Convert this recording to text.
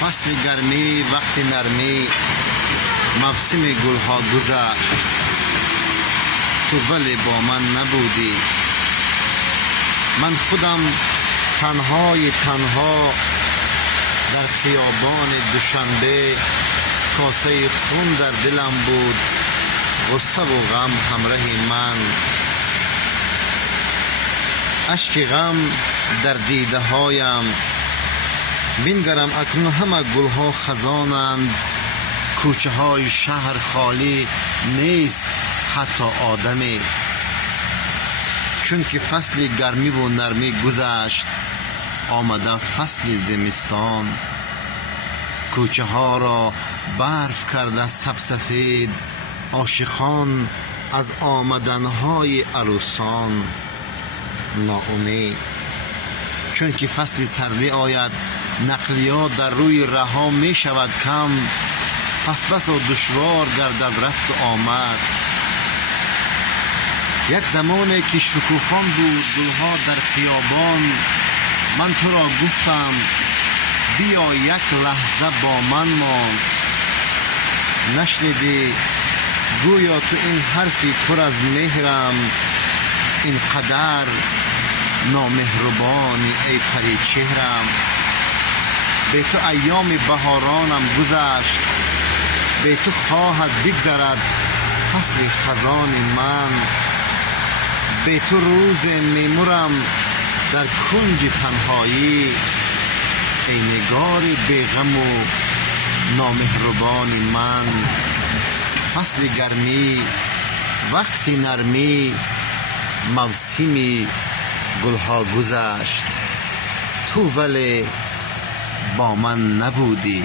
فصل گرمی وقت نرمی، موسم گلها گذشت، تو ولی با من نبودی. من خودم تنهای تنها در خیابان دوشنبه، کاسه خون در دلم بود، غصه و غم همراه من. اشک غم در دیده هایم، بنگرم اکنون همه گلها خزانند. کوچه های شهر خالی نیست حتی آدمی، چون که فصل گرمی و نرمی گذشت، آمده فصل زمستان. کوچه ها را برف کرده سبسفید، عاشقان از آمدن های عروسان ناامید. چون که فصل سردی آید، نقلیات در روی راه می شود کم، پس بس و دشوار گردد رفت و آمد. یک زمانی که شکوفان بود گلها در خیابان، من تو را گفتم بیا یک لحظه با من مان. نشنیدی، گویا تو این حرفی پر از مهرم، اینقدر نامهربانی ای پری چهرم. به تو ایام بهارانم گذشت، به تو خواهد بگذرد فصل خزان من. به تو روز میمورم در کنج تنهایی، ای نگار بیغم و نامهربان من. فصل گرمی وقت نرمی، موسم گلها گذشت، تو ولی با من نبودی.